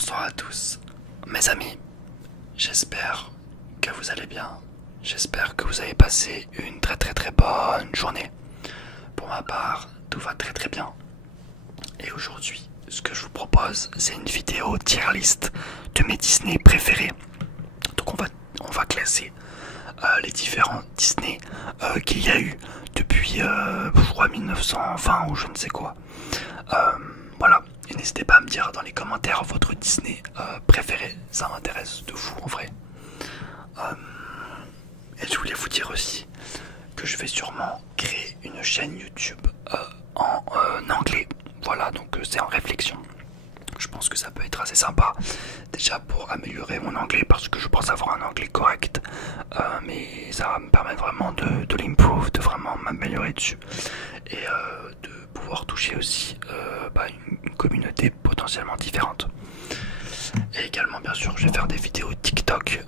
Bonsoir à tous, mes amis. J'espère que vous allez bien. J'espère que vous avez passé une très bonne journée. Pour ma part, tout va très bien. Et aujourd'hui, ce que je vous propose, c'est une vidéo tier list de mes Disney préférés. Donc on va classer les différents Disney qu'il y a eu depuis, je crois, 1920 ou je ne sais quoi. Voilà. Et n'hésitez pas à me dire dans les commentaires votre Disney préféré, ça m'intéresse de fou en vrai. Et je voulais vous dire aussi que je vais sûrement créer une chaîne YouTube en anglais. Voilà, donc c'est en réflexion. Je pense que ça peut être assez sympa, déjà pour améliorer mon anglais, parce que je pense avoir un anglais correct, mais ça va me permettre vraiment de l'improve, de vraiment m'améliorer dessus, et de pouvoir toucher aussi une communauté potentiellement différente. Et également, bien sûr, je vais faire des vidéos TikTok.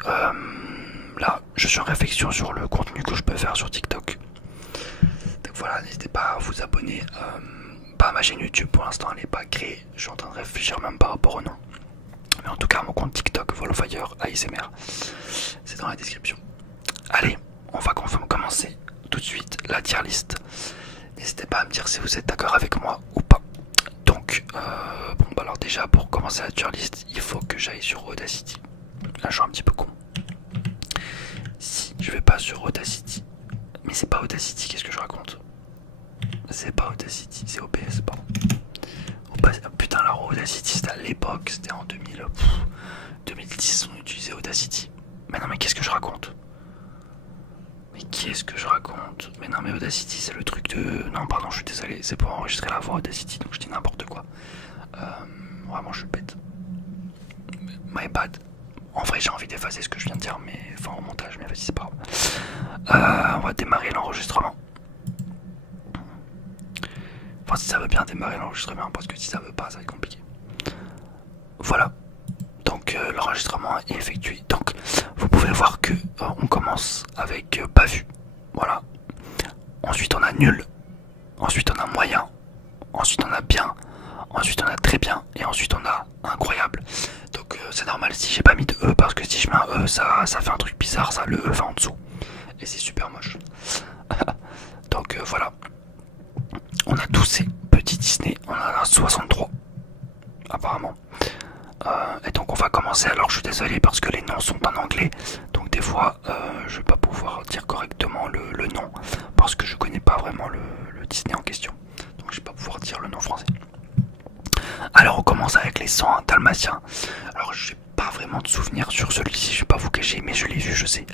Là, je suis en réflexion sur le contenu que je peux faire sur TikTok. Donc voilà, n'hésitez pas à vous abonner. Pas ma chaîne YouTube pour l'instant, elle n'est pas créée. Je suis en train de réfléchir même par rapport au nom. Mais en tout cas, mon compte TikTok Volfire ASMR, c'est dans la description. Allez, on va commencer tout de suite la tier list. N'hésitez pas à me dire si vous êtes d'accord avec moi ou pas. Donc, alors déjà, pour commencer la tier list, il faut que j'aille sur Audacity. Là, je suis un petit peu con. Si je vais pas sur Audacity, mais c'est pas Audacity, qu'est-ce que je raconte? C'est pas Audacity, c'est OBS, pardon. Putain, alors Audacity, c'était à l'époque, c'était en 2010, on utilisait Audacity. Mais non, mais qu'est-ce que je raconte? Mais qu'est-ce que je raconte? Mais non, mais Audacity, c'est le truc de... Non, pardon, je suis désolé, c'est pour enregistrer la voix Audacity, donc je dis n'importe quoi. Vraiment, je suis bête. My bad. En vrai, j'ai envie d'effacer ce que je viens de dire, mais... Enfin, en montage, mais vas-y, c'est pas grave. On va démarrer l'enregistrement. Enfin, si ça veut bien démarrer l'enregistrement, parce que si ça veut pas, ça va être compliqué. Voilà. Donc, l'enregistrement est effectué. Donc, vous pouvez voir que on commence avec pas vu. Voilà. Ensuite, on a nul. Ensuite, on a moyen. Ensuite, on a bien. Ensuite, on a très bien. Et ensuite, on a incroyable. Donc, c'est normal si j'ai pas mis de E, parce que si je mets un E, ça fait un truc bizarre, ça. Le E va en dessous. Et c'est super moche. Donc, voilà. On a tous ces petits Disney, on en a 63 apparemment. Et donc on va commencer. Alors je suis désolé parce que les noms sont en anglais, donc des fois je vais pas pouvoir dire correctement le nom parce que je connais pas vraiment le Disney en question, donc je vais pas pouvoir dire le nom français. Alors on commence avec les 101 Dalmatiens. Alors j'ai pas vraiment de souvenirs sur celui-ci, je vais pas vous cacher, mais je l'ai vu, je sais.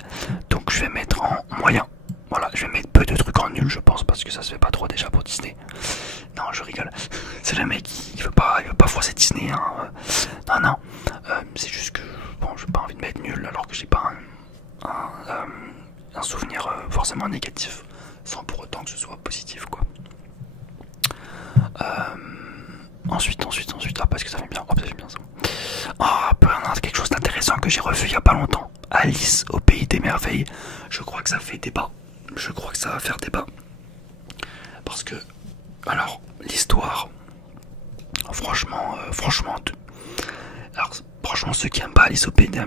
Donc je vais mettre en moyen. Voilà, je vais mettre peu de trucs en nul, je pense, parce que ça se fait pas trop déjà pour Disney. Non, je rigole. C'est le mec, il veut pas froisser Disney, hein. Non, c'est juste que, bon, j'ai pas envie de mettre nul alors que j'ai pas un souvenir forcément négatif, sans pour autant que ce soit positif, quoi. Ensuite, parce que ça fait bien, ça fait bien ça. Oh, quelque chose d'intéressant que j'ai revu il y a pas longtemps. Alice au pays des merveilles. Je crois que ça fait débat. Je crois que ça va faire débat. Parce que, alors, l'histoire, franchement, ceux qui aiment pas Alice au pays des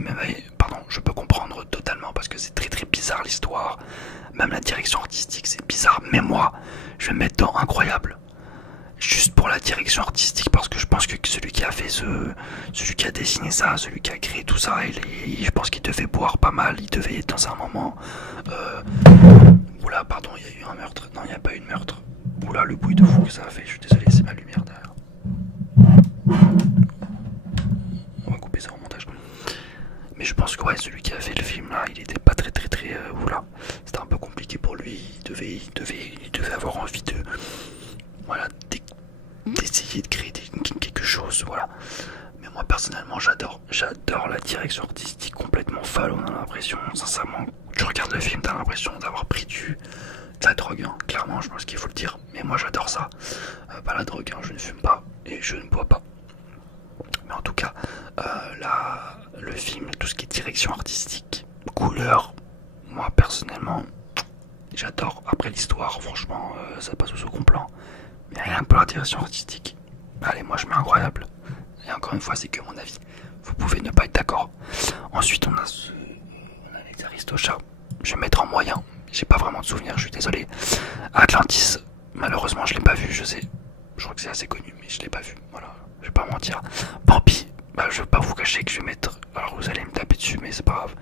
merveilles, pardon, je peux comprendre totalement parce que c'est très bizarre l'histoire. Même la direction artistique, c'est bizarre. Mais moi, je vais mettre dans incroyable. Juste pour la direction artistique, parce que je pense que celui qui a fait celui qui a dessiné ça, celui qui a créé tout ça, je pense qu'il devait boire pas mal, il devait être dans un moment... Oula, pardon, il y a eu un meurtre. Non, il n'y a pas eu de meurtre. Oula, le bruit de fou que ça a fait, je suis désolé, c'est ma lumière derrière. On va couper ça au montage. Mais je pense que ouais, celui qui a fait le film là, il était pas très oula, c'était un peu compliqué pour lui, il devait avoir envie de... Voilà, d'essayer de créer quelque chose, voilà. Mais moi personnellement j'adore la direction artistique complètement folle. On a l'impression, sincèrement, tu regardes le film, t'as l'impression d'avoir pris de la drogue, hein. Clairement, je pense qu'il faut le dire. Mais moi j'adore ça. Pas la drogue, hein, je ne fume pas et je ne bois pas. Mais en tout cas, le film, tout ce qui est direction artistique, couleur, moi personnellement, j'adore. Après l'histoire, franchement, ça passe au second plan. Mais rien que pour la direction artistique, Allez, moi je mets incroyable. Et encore une fois, c'est que mon avis. Vous pouvez ne pas être d'accord. Ensuite, on a les Aristochats. Je vais mettre en moyen. J'ai pas vraiment de souvenir, je suis désolé. Atlantis, malheureusement, je l'ai pas vu, je sais. Je crois que c'est assez connu, mais je l'ai pas vu. Voilà, je vais pas mentir. Bambi, bah, je vais pas vous cacher que je vais mettre. Alors vous allez me taper dessus, mais c'est pas grave.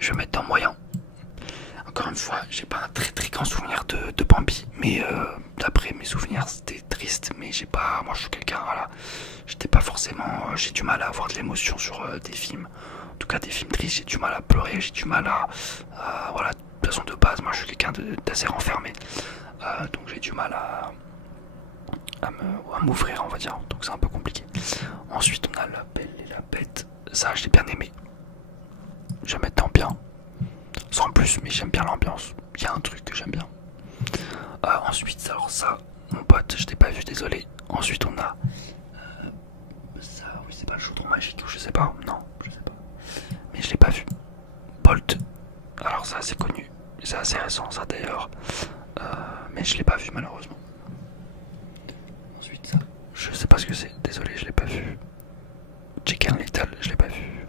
Je vais mettre en moyen. Encore une fois, j'ai pas un très grand souvenir de Bambi, mais d'après mes souvenirs, c'était triste. Mais j'ai pas, moi je suis quelqu'un, voilà, j'étais pas forcément, j'ai du mal à avoir de l'émotion sur des films. En tout cas, des films tristes, j'ai du mal à pleurer, j'ai du mal à voilà, de toute façon de base, moi je suis quelqu'un d'assez renfermé, donc j'ai du mal à m'ouvrir, on va dire. Donc c'est un peu compliqué. Ensuite, on a La Belle et la Bête. Ça, je l'ai bien aimé. Je vais mettre en bien. Sans plus, mais j'aime bien l'ambiance. Il y a un truc que j'aime bien. Ensuite, alors ça, mon pote, je t'ai pas vu, désolé. Ensuite, on a ça, oui, c'est pas le chaudron magique, je sais pas, non, je sais pas. Mais je l'ai pas vu. Bolt, alors ça, c'est connu, c'est assez récent, ça d'ailleurs. Mais je l'ai pas vu, malheureusement. Ensuite, ça, je sais pas ce que c'est, désolé, je l'ai pas vu. Chicken Little, je l'ai pas vu.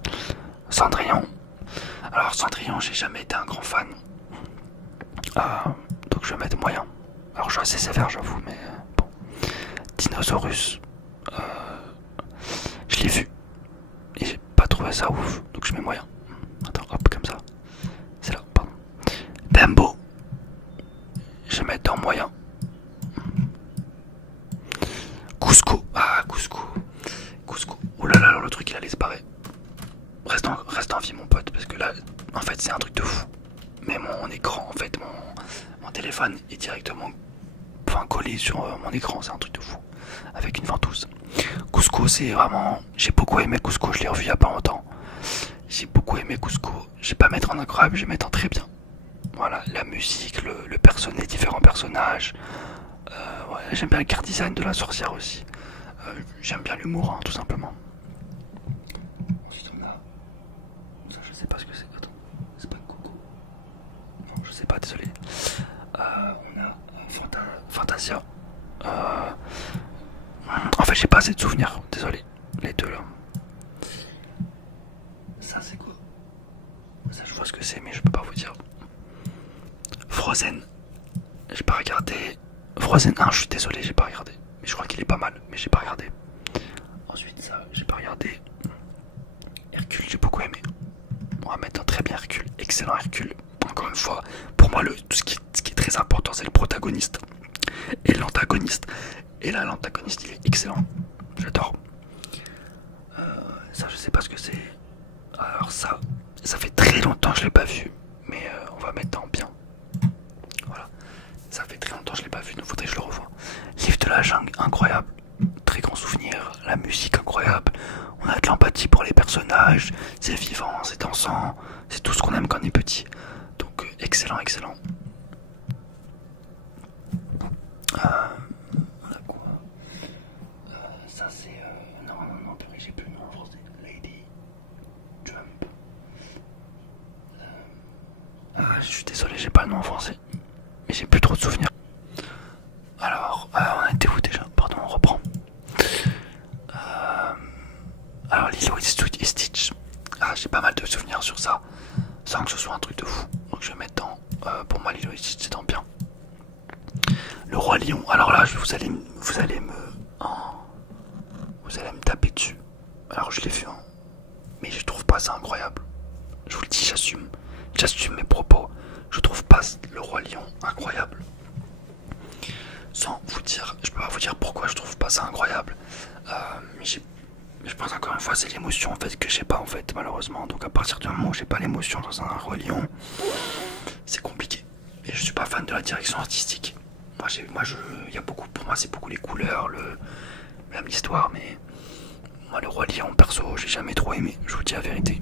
Cendrillon. Alors Cendrillon, j'ai jamais été un grand fan. Donc je vais mettre moyen. Alors je suis assez sévère, j'avoue, mais bon. Dinosaurus. Je l'ai vu. Et j'ai pas trouvé ça ouf. Donc je mets moyen. Attends, hop, comme ça. C'est là, pardon. Dumbo. Je vais mettre en moyen. Cusco. Ah, Cusco. Cusco. Oh là là, le truc il allait se barrer. Reste en vie mon pote, parce que là, en fait c'est un truc de fou. Mais mon écran, en fait, mon téléphone est directement collé sur mon écran, c'est un truc de fou. Avec une ventouse. Cusco, c'est vraiment... J'ai beaucoup aimé Cusco, je l'ai revu il y a pas longtemps. J'ai beaucoup aimé Cusco. Je vais pas mettre en incroyable, je vais mettre en très bien. Voilà, la musique, les différents personnages. Ouais, j'aime bien le car design de la sorcière aussi. J'aime bien l'humour, hein, tout simplement. Ensuite on a... Ça, je sais pas ce que c'est. Attends, c'est pas Coco. Non, je sais pas, désolé. On a Fantasia. En fait, j'ai pas assez de souvenirs, désolé. Les deux là. Ça, c'est quoi? Ça, je vois ce que c'est, mais je peux pas vous dire. Frozen. J'ai pas regardé. Frozen 1, je suis désolé, j'ai pas regardé. Mais je crois qu'il est pas mal, mais j'ai pas regardé. Ensuite, ça, j'ai pas regardé. Hercule, j'ai beaucoup aimé. On va mettre un très bien Hercule. Excellent Hercule. Encore une fois, pour moi, tout ce qui est très important, c'est le protagoniste et l'antagoniste. Et là, l'antagoniste, il est excellent. J'adore. Ça, je sais pas ce que c'est. Alors ça fait très longtemps que je l'ai pas vu. Mais on va mettre en bien. Voilà. Ça fait très longtemps que je l'ai pas vu, donc faudrait que je le revoie. Livre de la jungle, incroyable. Très grand souvenir. La musique, incroyable. On a de l'empathie pour les personnages. C'est vivant, c'est dansant. C'est tout ce qu'on aime quand on est petit. Donc excellent, excellent. On a quoi? Ça c'est... non, purée, j'ai plus le nom en français. Lady Trump. Je suis désolé, j'ai pas le nom en français. Mais j'ai plus trop de souvenirs. Alors, on était où déjà? Pardon, on reprend. Alors, Lilo et Stitch. Ah, j'ai pas mal de souvenirs sur ça. Sans que ce soit un truc de fou. Donc je vais mettre dans... pour moi, Lilo et Stitch, c'est dans bien. Le Roi Lion. Alors là, vous allez me taper dessus. Alors je l'ai vu, hein. Mais je trouve pas ça incroyable. Je vous le dis, j'assume mes propos. Je trouve pas le Roi Lion incroyable. Sans vous dire, je peux pas vous dire pourquoi je trouve pas ça incroyable. Mais je pense encore une fois, c'est l'émotion en fait que j'ai pas en fait, malheureusement. Donc à partir du moment où j'ai pas l'émotion dans un Roi Lion, c'est compliqué. Et je suis pas fan de la direction artistique. Il y a beaucoup, pour moi c'est beaucoup les couleurs, même l'histoire, mais moi le Roi Lion perso, j'ai jamais trop aimé, je vous dis la vérité.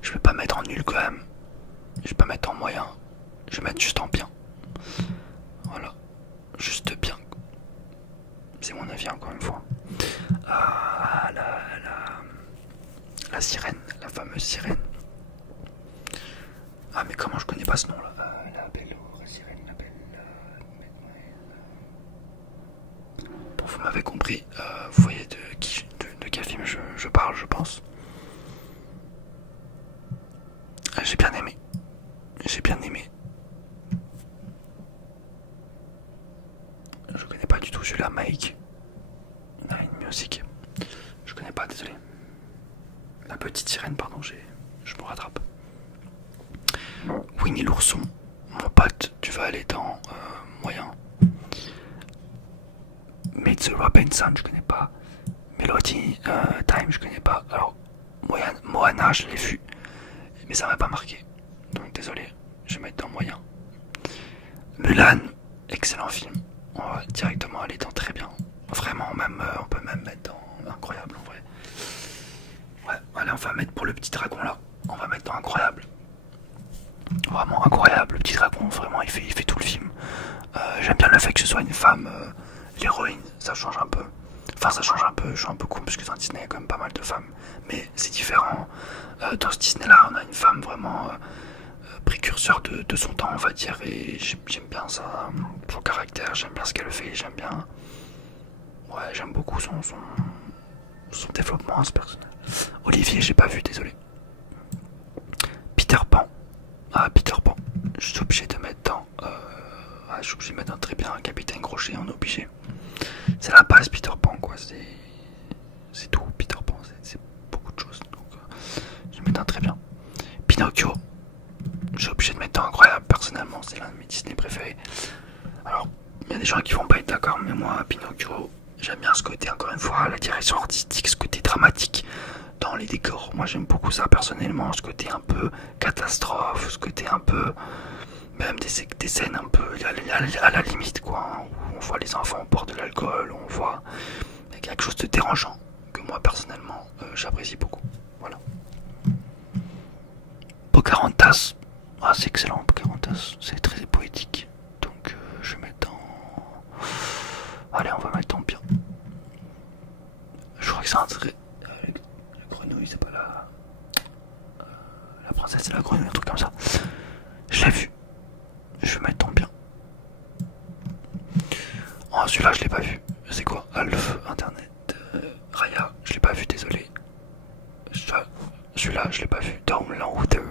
Je vais pas mettre en nul quand même. Je vais pas mettre en moyen. Je vais mettre juste en bien. Voilà. Juste bien. C'est mon avis encore une fois. La sirène, la fameuse sirène. Ah mais comment je connais pas ce nom là? La belle sirène, la belle... vous m'avez compris, vous voyez de quel film je parle, je pense. J'ai bien aimé. J'ai bien aimé. Je connais pas du tout celui-là, Mike. Nine Music. Je connais pas, désolé. La petite sirène, pardon, je me rattrape. Winnie l'ourson. Mon pote, tu vas aller dans moyen. Meet the Robinson, je connais pas. Melody Time, je connais pas. Alors, Moana, je l'ai vu. Mais ça m'a pas marqué. Donc désolé, je vais mettre dans moyen. Mulan, excellent film. On va directement aller dans très bien. Vraiment, même on peut même mettre dans incroyable en vrai. Ouais, allez, on va mettre pour le petit dragon là. On va mettre dans incroyable. Vraiment incroyable, le petit dragon, vraiment il fait tout le film. J'aime bien le fait que ce soit une femme, l'héroïne, ça change un peu. Enfin ça change un peu, je suis un peu con parce que dans Disney il y a quand même pas mal de femmes. Mais c'est différent. Dans ce Disney là on a une femme vraiment précurseur de son temps on va dire. Et j'aime bien ça, son caractère, j'aime bien ce qu'elle fait, j'aime bien... Ouais j'aime beaucoup son développement à ce personnage. Olivier j'ai pas vu, désolé. Peter Pan. Ah, Peter Pan, je suis obligé de mettre dans. Je suis obligé de mettre dans très bien un Capitaine Crochet, on est obligé. C'est la base, Peter Pan, quoi. C'est tout, Peter Pan, c'est beaucoup de choses. Donc, je vais mettre dans très bien. Pinocchio, je suis obligé de mettre dans incroyable, personnellement, c'est l'un de mes Disney préférés. Alors, il y a des gens qui vont pas être d'accord, mais moi, Pinocchio, j'aime bien ce côté, encore une fois, la direction artistique, ce côté dramatique. Dans les décors, moi j'aime beaucoup ça personnellement, ce côté un peu catastrophe, ce côté un peu, même des scènes un peu à la limite quoi, où on voit les enfants boire de l'alcool, on voit quelque chose de dérangeant que moi personnellement j'apprécie beaucoup. Voilà. Pocahontas, ah c'est excellent Pocahontas, c'est très poétique, donc je vais mettre dans, allez on va mettre dans bien. Je crois que c'est un très... grenouille, c'est pas la princesse et la grenouille, un truc comme ça. Je l'ai vu. Je vais mettre en bien. Oh, celui-là, je l'ai pas vu. C'est quoi? Alf, Internet, Raya, je l'ai pas vu, désolé. Celui-là, je l'ai pas vu. Download ou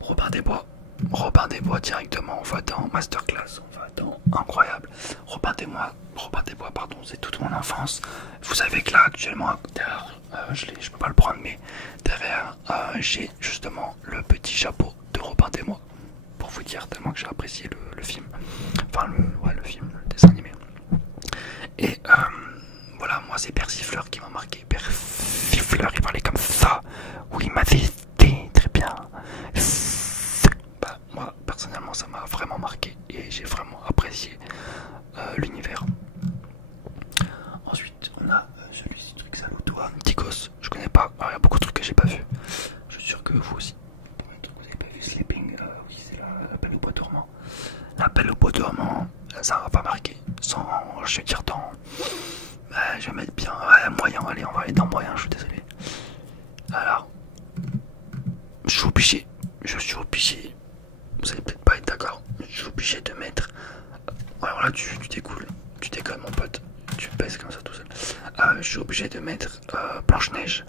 Robin des Bois. Robin des Bois directement, on va dans Masterclass, on va dans Incroyable. Robin des Bois, pardon, c'est toute mon enfance. Vous savez que là actuellement, derrière, je peux pas le prendre, mais derrière, j'ai justement le petit chapeau de Robin des Bois. Pour vous dire tellement que j'ai apprécié le film. Enfin, le film, le dessin animé. Et voilà, moi c'est Persifleur qui m'a marqué. Persifleur, il parlait comme ça. Oui, ma vie, très bien. Bah, moi, personnellement, ça m'a vraiment marqué et j'ai vraiment apprécié l'univers. Ensuite, on a celui-ci, truc salaud, toi, Ticos, je connais pas. Alors, il y a beaucoup de trucs que j'ai pas vu. Je suis sûr que vous aussi. Vous avez pas vu Sleeping, oui, c'est la Belle au bois dormant. La Belle au bois dormant, ça m'a pas marqué. Sans, je vais dire dans. Je vais mettre bien. Ouais, moyen, allez, on va aller dans moyen, je suis désolé. Alors, je suis obligé. Vous allez peut-être pas être d'accord, mais je suis obligé de mettre. Alors là, tu découles, tu déconnes, mon pote. Tu pèses comme ça tout seul. Je suis obligé de mettre Blanche-Neige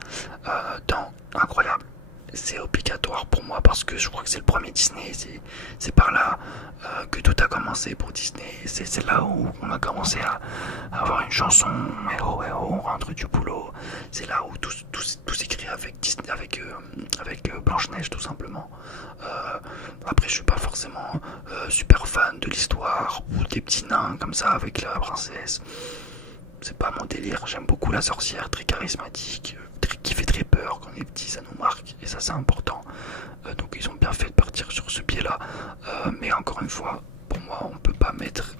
dans Incroyable. C'est obligatoire pour moi parce que je crois que c'est le premier Disney. C'est par là que tout a commencé pour Disney. C'est là où on a commencé à avoir une chanson. Eh oh, on rentre du boulot. C'est là où tout s'écrit avec Disney, avec Blanche-Neige tout simplement. Après, je suis pas forcément super fan de l'histoire ou des petits nains comme ça avec la princesse. C'est pas mon délire. J'aime beaucoup la sorcière, très charismatique, qui fait très peur quand on est petit, ça nous marque et ça c'est important. Donc ils ont bien fait de partir sur ce pied là, mais encore une fois, pour moi on peut pas mettre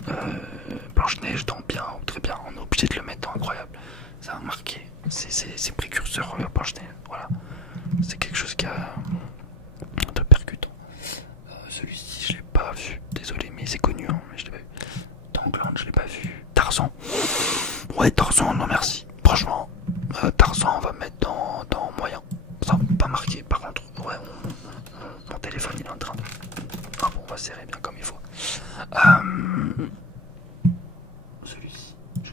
Blanche-Neige dans bien ou très bien, on est obligé de le mettre dans Incroyable. Ça a marqué, c'est précurseur Blanche-Neige, voilà, c'est quelque chose qui a de percutant. Celui-ci je l'ai pas vu, désolé, mais c'est connu, hein, mais je l'ai pas vu. Tangland je l'ai pas vu. Tarzan, ouais Tarzan, non merci, franchement. Tarzan, on va mettre dans moyen. Ça va pas marquer, par contre, ouais, mon téléphone il est en train de... Ah bon, on va serrer bien comme il faut. Celui-ci, je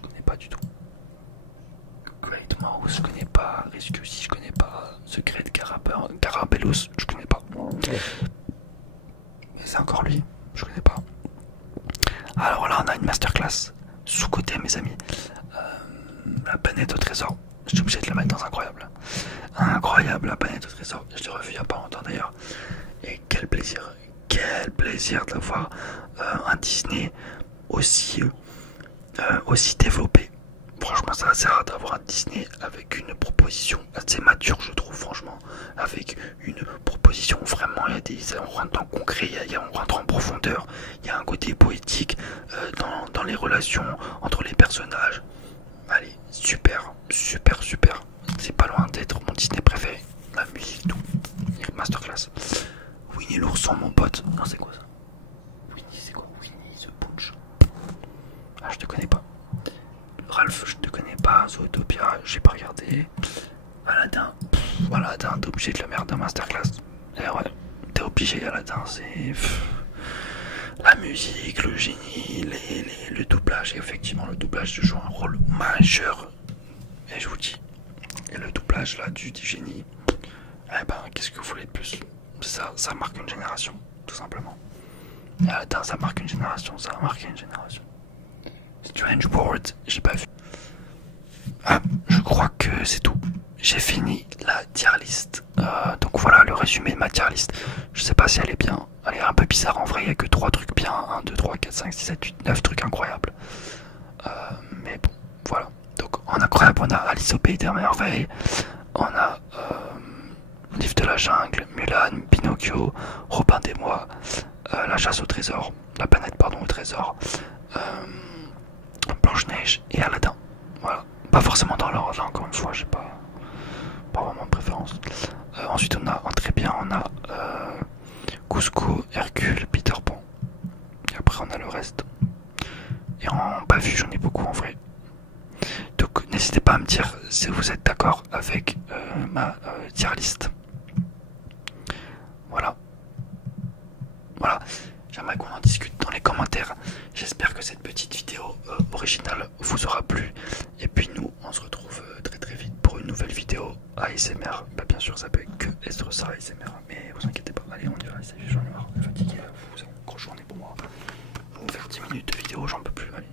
sous-côté mes amis. La planète au trésor, j'étais obligé de le mettre dans incroyable. Incroyable, la planète au trésor, je l'ai revu il y a pas longtemps d'ailleurs. Et quel plaisir d'avoir un Disney aussi développé. Franchement, c'est assez rare d'avoir un Disney avec une proposition assez mature, je trouve, franchement. Avec une proposition vraiment, on rentre dans le concret, on rentre en profondeur. Il y a un côté poétique dans les relations entre les personnages. Allez, super. C'est pas loin d'être mon Disney préféré. La musique, tout. Masterclass. Winnie l'ourson, mon pote. Non, c'est quoi ça? Winnie, c'est quoi? Winnie the Pooch. Ah, je te connais pas. Ralph, je te connais pas. Zootopia, j'ai pas regardé. Aladdin, t'es obligé de le mettre dans Masterclass. Et ouais, t'es obligé, Aladdin, c'est. La musique, le génie, le doublage. Et effectivement, le doublage joue un rôle majeur. Et je vous dis, et le doublage là du génie, eh ben, qu'est-ce que vous voulez de plus? Ça marque une génération, tout simplement. Et Aladdin, ça marque une génération, ça a marqué une génération. Strange World, j'ai pas vu. Ah, je crois que c'est tout. J'ai fini la tier list. Donc voilà le résumé de ma tier list. Je sais pas si elle est bien. Elle est un peu bizarre en vrai, il n'y a que 3 trucs bien. 1, 2, 3, 4, 5, 6, 7, 8, 9 trucs incroyables. Mais bon, voilà. Donc en incroyable, on a Alice au pays des merveilles. On a Livre de la jungle, Mulan, Pinocchio, Robin des Bois, La chasse au trésor, La planète pardon au trésor, Blanche-Neige et Aladdin. Voilà. Pas forcément dans l'ordre, là encore une fois, j'ai pas vraiment de préférence. Ensuite on a très bien, on a Cusco, Hercule, Peter Pan. Et après on a le reste. Et en pas vu, j'en ai beaucoup en vrai. Donc n'hésitez pas à me dire si vous êtes d'accord avec ma tier list. Voilà. J'aimerais qu'on en discute dans les commentaires. J'espère que cette petite vidéo originale vous aura plu. Et puis nous, on se retrouve très vite pour une nouvelle vidéo ASMR. Bah, bien sûr, ça peut que être ça ASMR, mais vous inquiétez pas. Allez, on y va. J'en ai marre, fatigué. Vous avez une grosse journée pour moi. Vous faire 10 minutes de vidéo, j'en peux plus. Allez.